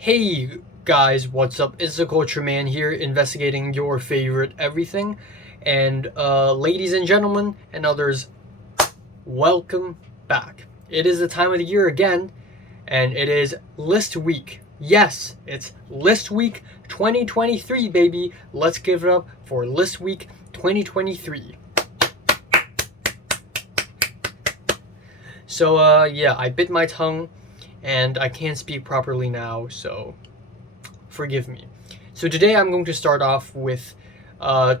Hey guys, what's up? It's the Culture Man here, investigating your favorite everything. And ladies and gentlemen and others, welcome back. It is the time of the year again, and it is list week. Yes, it's list week 2023, baby. Let's give it up for list week 2023. So yeah, I bit my tongue and I can't speak properly now, so forgive me. So today I'm going to start off with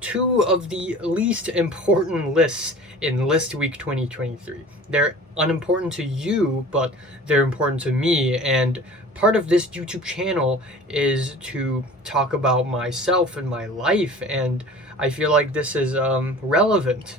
two of the least important lists in List Week 2023. They're unimportant to you, but they're important to me, and part of this YouTube channel is to talk about myself and my life, and I feel like this is relevant.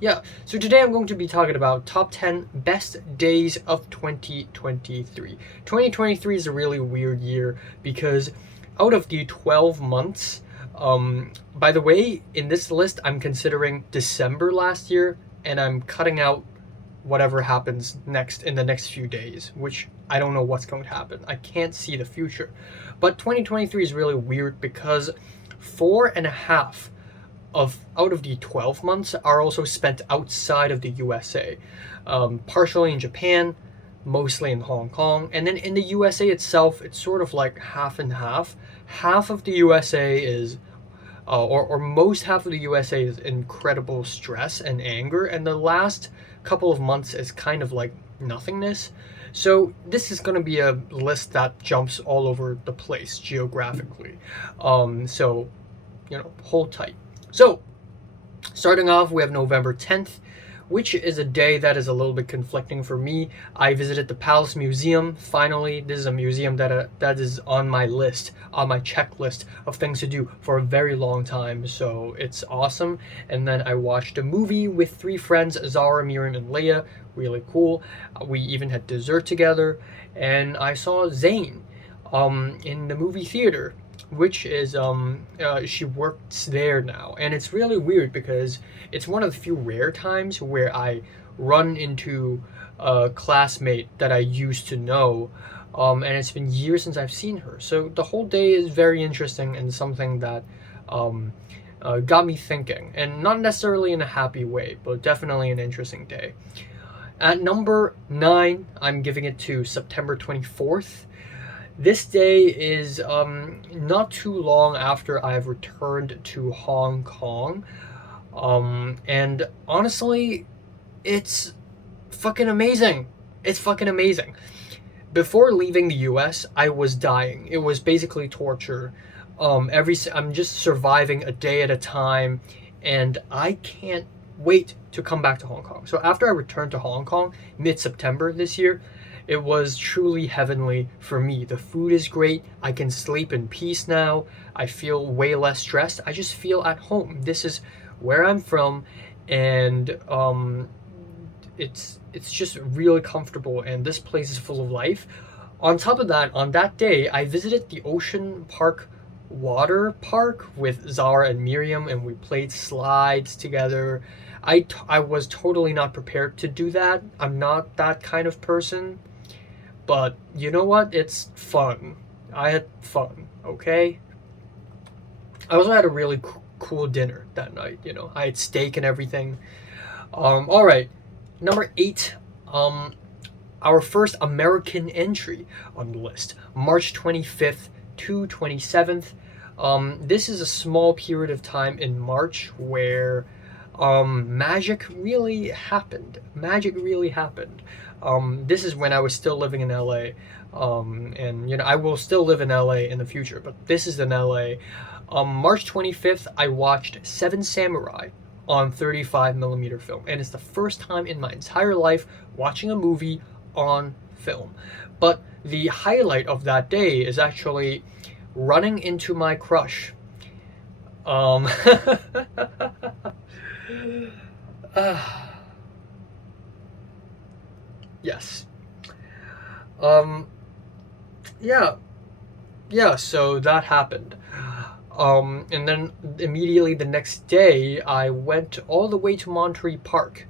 Yeah, so today I'm going to be talking about top 10 best days of 2023. 2023 is a really weird year because out of the 12 months, by the way, in this list, I'm considering December last year, and I'm cutting out whatever happens next in the next few days, which I don't know what's going to happen. I can't see the future. But 2023 is really weird because 4.5 out of the 12 months are also spent outside of the USA, partially in Japan, mostly in Hong Kong, and then in the USA itself, it's sort of like half and half. Half of the USA is, or most half of the USA is incredible stress and anger, and the last couple of months is kind of like nothingness. So this is going to be a list that jumps all over the place geographically. So, hold tight. So, starting off, we have November 10th, which is a day that is a little bit conflicting for me. I visited the Palace Museum. Finally, this is a museum that is on my list, on my checklist of things to do for a very long time, so it's awesome. And then I watched a movie with 3 friends, Zara, Miriam, and Leia. Really cool. We even had dessert together, and I saw Zayn in the movie theater, which is she works there now, and it's really weird because it's one of the few rare times where I run into a classmate that I used to know, and it's been years since I've seen her, so the whole day is very interesting and something that got me thinking, and not necessarily in a happy way, but definitely an interesting day. At number 9, I'm giving it to September 24th. This day is not too long after I've returned to Hong Kong, and honestly, it's fucking amazing. It's fucking amazing. Before leaving the US, I was dying. It was basically torture. I'm just surviving a day at a time, and I can't wait to come back to Hong Kong. So after I returned to Hong Kong mid-September this year, it was truly heavenly for me. The food is great. I can sleep in peace now. I feel way less stressed. I just feel at home. This is where I'm from, and it's just really comfortable, and this place is full of life. On top of that, on that day, I visited the Ocean Park water park with Zara and Miriam, and we played slides together. I was totally not prepared to do that. I'm not that kind of person. But you know what? It's fun. I had fun, okay? I also had a really cool dinner that night, I had steak and everything. All right, number 8, our first American entry on the list, March 25th to 27th. This is a small period of time in March where magic really happened. This is when I was still living in LA, and I will still live in LA in the future, but this is in LA. March 25th, I watched 7 Samurai on 35mm film, and it's the first time in my entire life watching a movie on film. But the highlight of that day is actually running into my crush. Yes. Yeah, so that happened. And then immediately the next day, I went all the way to Monterey Park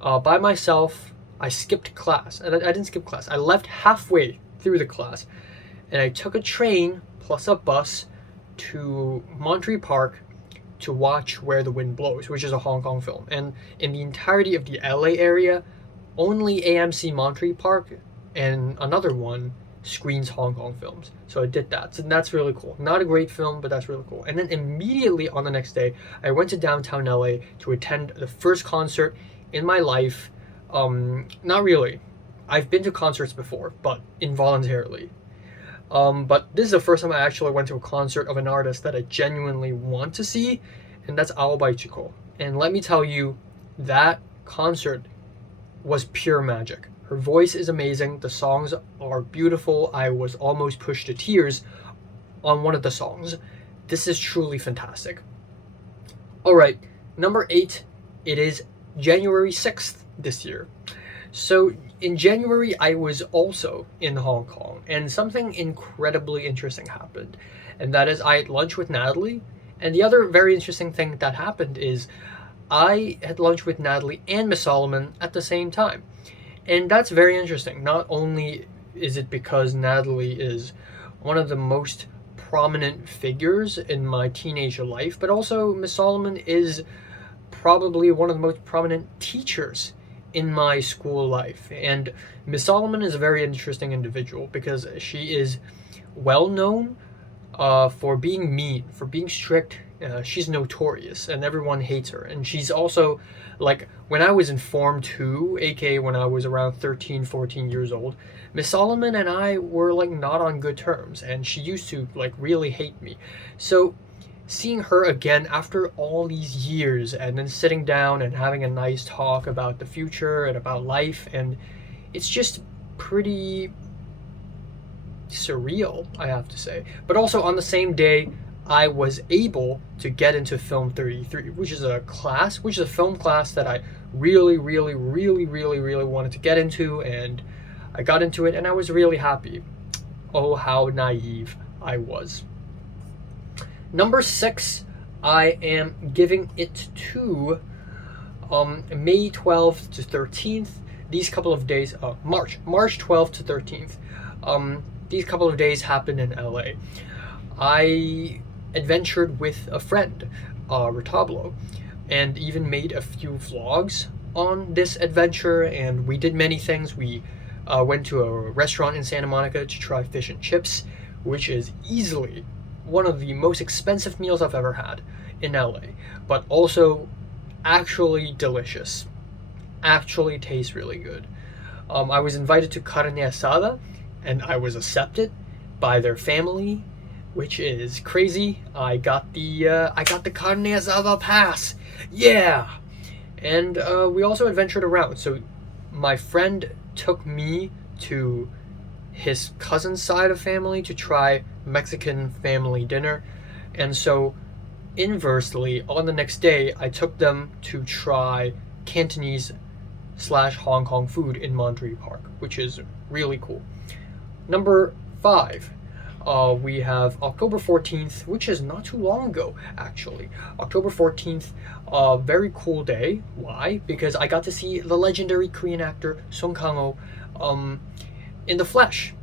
by myself. I skipped class. I didn't skip class. I left halfway through the class, and I took a train plus a bus to Monterey Park to watch Where the Wind Blows, which is a Hong Kong film. And in the entirety of the LA area, only AMC Monterey Park and another one screens Hong Kong films. So I did that. So that's really cool. Not a great film, but that's really cool. And then immediately on the next day, I went to downtown LA to attend the first concert in my life. Not really. I've been to concerts before, but involuntarily. But this is the first time I actually went to a concert of an artist that I genuinely want to see, and that's Aobei Chiko. And let me tell you, that concert was pure magic. Her voice is amazing. The songs are beautiful. I was almost pushed to tears on one of the songs. This is truly fantastic. All right, number 8. It is January 6th this year. So in January, I was also in Hong Kong, and something incredibly interesting happened. And that is I had lunch with Natalie. And the other very interesting thing that happened is I had lunch with Natalie and Miss Solomon at the same time. And that's very interesting. Not only is it because Natalie is one of the most prominent figures in my teenage life, but also Miss Solomon is probably one of the most prominent teachers in my school life. And Miss Solomon is a very interesting individual because she is well known for being mean, for being strict. She's notorious and everyone hates her. And she's also, like, when I was in Form 2, aka when I was around 13, 14 years old, Miss Solomon and I were like not on good terms, and she used to like really hate me. So seeing her again after all these years and then sitting down and having a nice talk about the future and about life, and it's just pretty surreal, I have to say. But also on the same day, I was able to get into Film 33, which is a film class that I really wanted to get into, and I got into it and I was really happy. Oh, how naive I was. Number 6, I am giving it to May 12th to 13th. These couple of days, March 12th to 13th. These couple of days happened in LA. I adventured with a friend, Retablo, and even made a few vlogs on this adventure, and we did many things. We went to a restaurant in Santa Monica to try fish and chips, which is easily one of the most expensive meals I've ever had in LA, but also actually delicious. Actually tastes really good. I was invited to carne asada, and I was accepted by their family, which is crazy. I got the carne asada pass. Yeah. And we also adventured around. So my friend took me to his cousin's side of family to try Mexican family dinner, and so inversely on the next day I took them to try Cantonese / Hong Kong food in Monterey Park, which is really cool. Number 5, we have October 14th, which is not too long ago actually. October 14th, a very cool day. Why? Because I got to see the legendary Korean actor Kang-Ho in the flesh.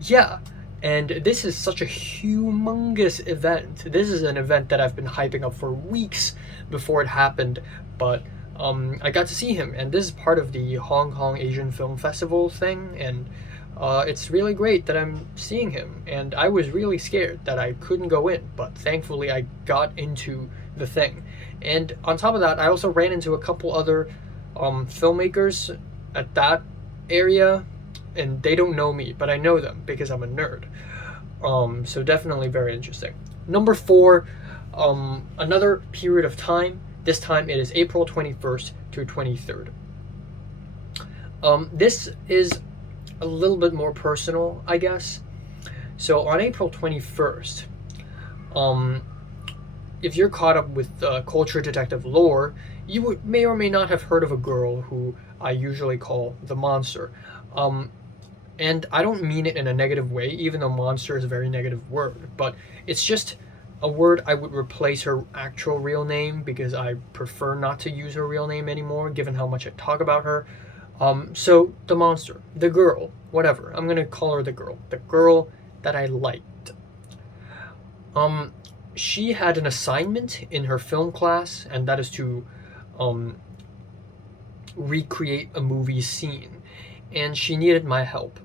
Yeah, and this is such a humongous event. This is an event that I've been hyping up for weeks before it happened, but I got to see him, and this is part of the Hong Kong Asian Film Festival thing, and it's really great that I'm seeing him. And I was really scared that I couldn't go in, but thankfully I got into the thing. And on top of that, I also ran into a couple other filmmakers at that area, and they don't know me, but I know them because I'm a nerd. So definitely very interesting. Number 4, another period of time. This time it is April 21st to 23rd. This is a little bit more personal, I guess. So on April 21st, if you're caught up with culture detective lore, you may or may not have heard of a girl who I usually call the Monster. And I don't mean it in a negative way, even though monster is a very negative word, but it's just a word I would replace her actual real name because I prefer not to use her real name anymore, given how much I talk about her. So the Monster, the girl, whatever, I'm gonna call her the girl. The girl that I liked. She had an assignment in her film class, and that is to um, recreate a movie scene. And she needed my help.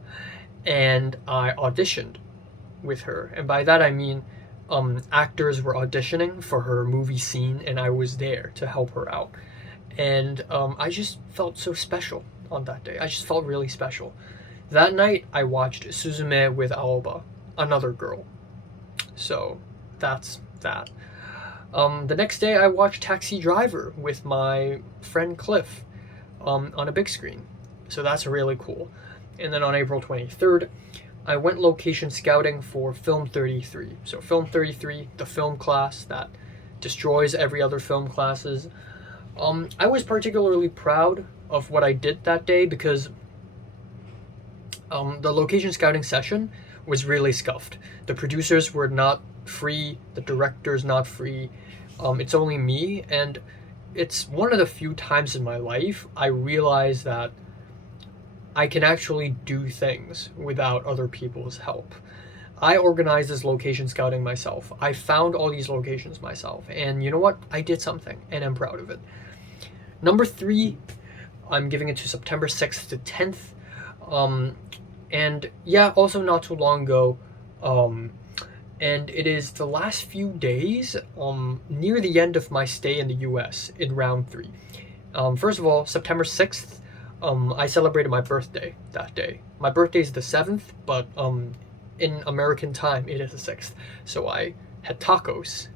And I auditioned with her. And by that I mean actors were auditioning for her movie scene, and I was there to help her out. And I just felt so special on that day. I just felt really special. That night, I watched Suzume with Aoba, another girl. So that's that. The next day, I watched Taxi Driver with my friend Cliff on a big screen. So that's really cool. And then on April 23rd, I went location scouting for Film 33. So Film 33, the film class that destroys every other film classes. I was particularly proud of what I did that day because the location scouting session was really scuffed. The producers were not free, the director's not free. It's only me, and it's one of the few times in my life I realized that I can actually do things without other people's help. I organized this location scouting myself. I found all these locations myself, and you know what? I did something, and I'm proud of it. Number 3, I'm giving it to September 6th to 10th. And yeah, also not too long ago. And it is the last few days near the end of my stay in the US in round 3. First of all, September 6th, I celebrated my birthday that day. My birthday is the 7th, but in American time, it is the 6th. So I had tacos.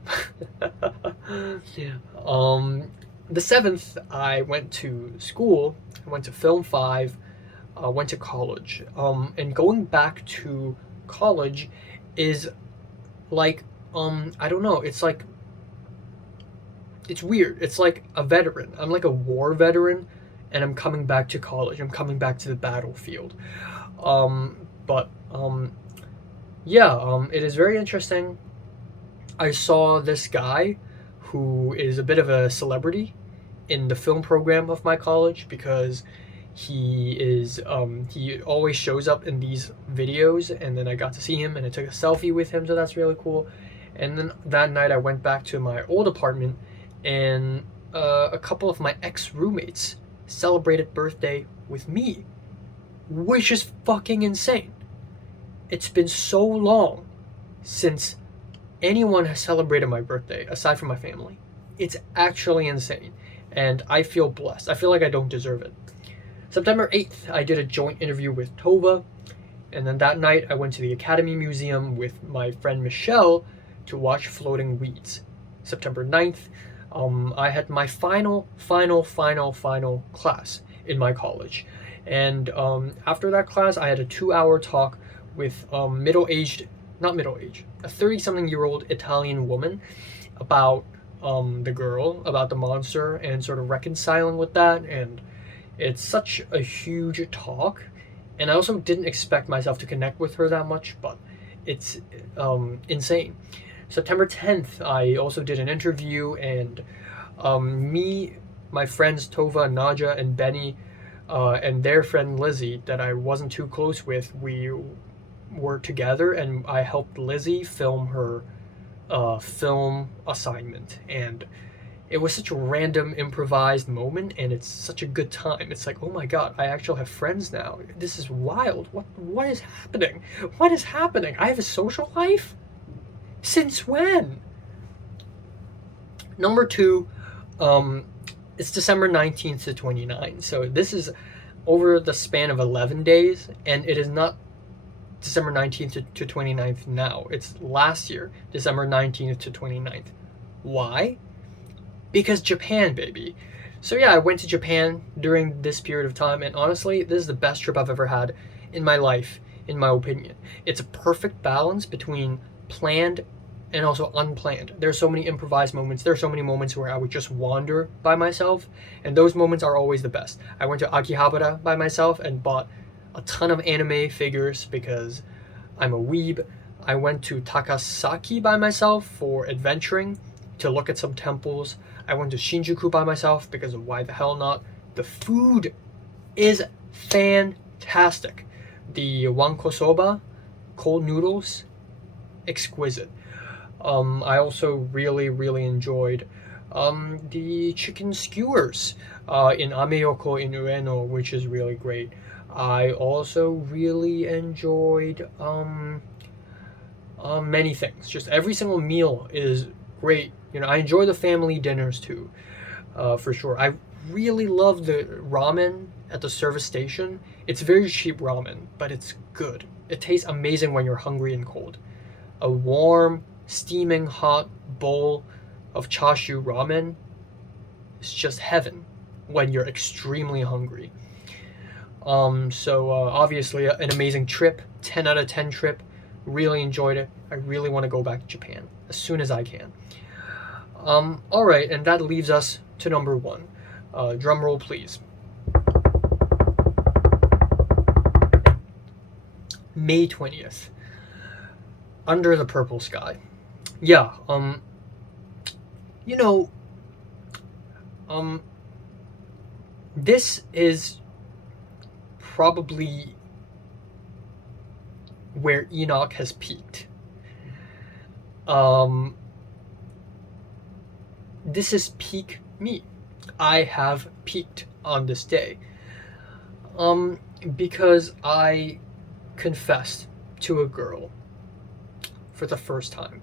Yeah. The 7th, I went to school. I went to Film 5. Went to college. And going back to college is like, I don't know. It's like, it's weird. It's like a veteran. I'm like a war veteran, and I'm coming back to college. I'm coming back to the battlefield. Yeah, it is very interesting. I saw this guy who is a bit of a celebrity in the film program of my college because he always shows up in these videos, and then I got to see him and I took a selfie with him, so that's really cool. And then that night I went back to my old apartment, and a couple of my ex-roommates celebrated birthday with me, which is fucking insane. It's been so long since anyone has celebrated my birthday aside from my family. It's actually insane, and I feel blessed. I feel like I don't deserve it. September 8th, I did a joint interview with Tova, and then that night I went to the Academy Museum with my friend Michelle to watch Floating Weeds. September 9th, I had my final class in my college. And after that class, I had a 2-hour talk with a 30-something-year-old Italian woman about the girl, about the monster, and sort of reconciling with that. And it's such a huge talk. And I also didn't expect myself to connect with her that much, but it's insane. September 10th, I also did an interview, and me, my friends Tova, Naja, and Benny, and their friend Lizzie, that I wasn't too close with, we were together, and I helped Lizzie film her film assignment. And it was such a random, improvised moment, and it's such a good time. It's like, oh my god, I actually have friends now. This is wild. What is happening? What is happening? I have a social life? Since when? Number 2, it's December 19th to 29th. So this is over the span of 11 days, and it is not December 19th to 29th now. It's last year, December 19th to 29th. Why? Because Japan, baby. So yeah, I went to Japan during this period of time, and honestly, this is the best trip I've ever had in my life, in my opinion. It's a perfect balance between planned and also unplanned. There's so many improvised moments. There's so many moments where I would just wander by myself, and those moments are always the best. I went to Akihabara by myself and bought a ton of anime figures because I'm a weeb. I went to Takasaki by myself for adventuring, to look at some temples. I went to Shinjuku by myself because of why the hell not. The food is fantastic. The wanko soba cold noodles, exquisite. I also really enjoyed the chicken skewers in Ameyoko in Ueno, which is really great. I also really enjoyed many things. Just every single meal is great. You know, I enjoy the family dinners too, for sure. I really love the ramen at the service station. It's very cheap ramen, but it's good. It tastes amazing when you're hungry and cold. A warm, steaming hot bowl of chashu ramen is just heaven when you're extremely hungry. So obviously an amazing trip, 10 out of 10 trip. Really enjoyed it. I really want to go back to Japan as soon as I can. All right, and that leaves us to number 1. Drum roll, please. May 20th. Under the Purple Sky. Yeah, you know, this is probably where Enoch has peaked. This is peak me. I have peaked on this day. Because I confessed to a girl for the first time.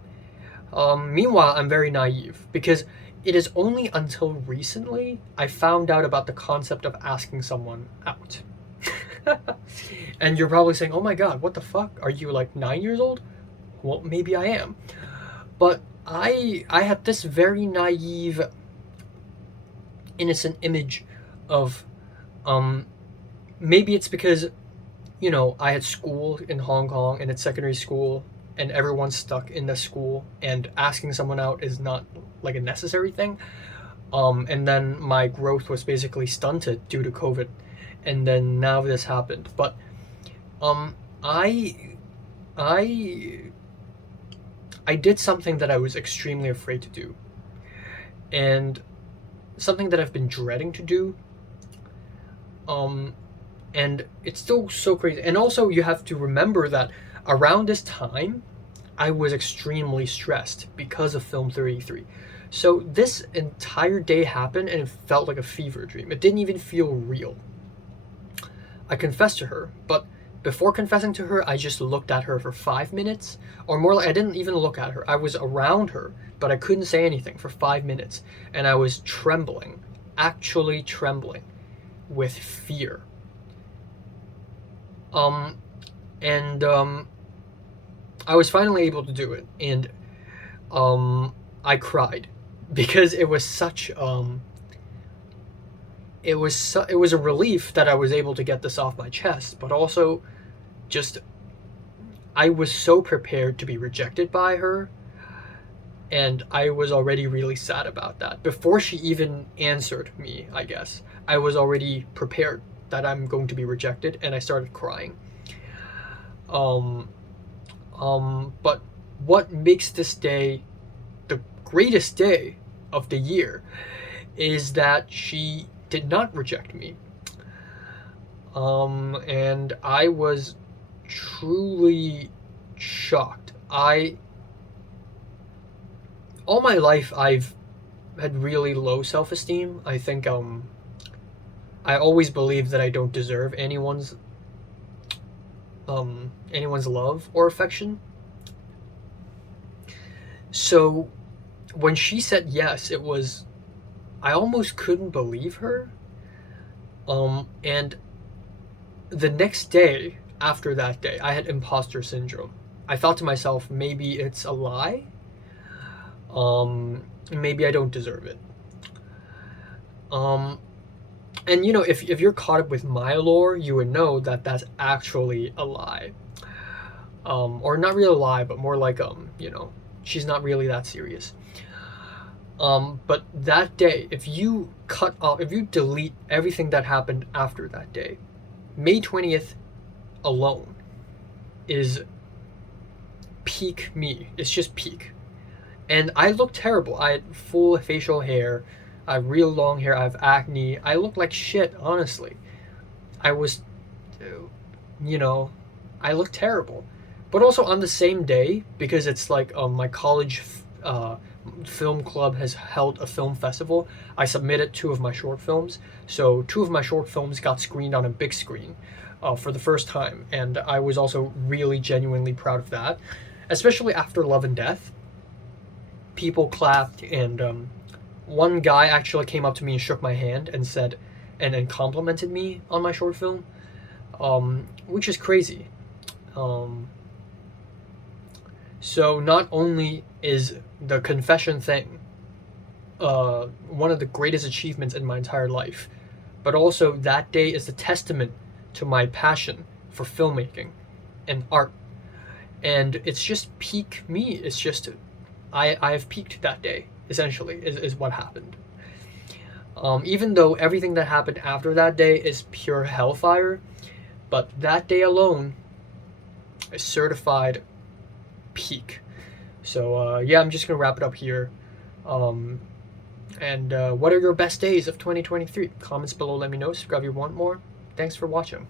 Meanwhile, I'm very naive because it is only until recently I found out about the concept of asking someone out. And you're probably saying, oh my god, what the fuck? Are you like 9 years old? Well, maybe I am. But I had this very naive, innocent image of, maybe it's because, you know, I had school in Hong Kong and it's secondary school and everyone's stuck in the school and asking someone out is not like a necessary thing. And then my growth was basically stunted due to COVID. And then now this happened. But I did something that I was extremely afraid to do. And something that I've been dreading to do. And it's still so crazy. And also you have to remember that around this time, I was extremely stressed because of Film 33. So this entire day happened and it felt like a fever dream. It didn't even feel real. I confessed to her, but before confessing to her, I just looked at her for 5 minutes, or more like I didn't even look at her. I was around her, but I couldn't say anything for 5 minutes, and I was trembling, actually trembling with fear. I was finally able to do it, and I cried because it was such it was a relief that I was able to get this off my chest, but also just I was so prepared to be rejected by her, and I was already really sad about that. Before she even answered me, I guess, I was already prepared that I'm going to be rejected, and I started crying. But what makes this day the greatest day of the year is that she did not reject me. And I was truly shocked. All my life I've had really low self-esteem. I think I always believe that I don't deserve anyone's love or affection. So when she said yes, I almost couldn't believe her. And the next day after that day, I had imposter syndrome. I thought to myself, maybe it's a lie. Maybe I don't deserve it. And you know, if you're caught up with my lore, you would know that that's actually a lie. Or not really a lie, but more like, you know, she's not really that serious. But that day, if you delete everything that happened after that day, May 20th alone is peak me. It's just peak. And I look terrible. I had full facial hair. I have real long hair. I have acne. I look like shit, honestly. I was, you know, I look terrible. But also on the same day, because it's like my college film club has held a film festival, I submitted 2 of my short films. So 2 of my short films got screened on a big screen for the first time, and I was also really genuinely proud of that, especially after Love and Death. People clapped, and one guy actually came up to me and shook my hand and said, and complimented me on my short film, which is crazy. So not only is the confession thing one of the greatest achievements in my entire life, but also that day is a testament to my passion for filmmaking and art. And it's just peak me. It's just I have peaked that day, essentially, is what happened. Even though everything that happened after that day is pure hellfire, but that day alone is certified peak. So yeah, I'm just gonna wrap it up here. And what are your best days of 2023? Comments below, let me know. Subscribe if you want more. Thanks for watching.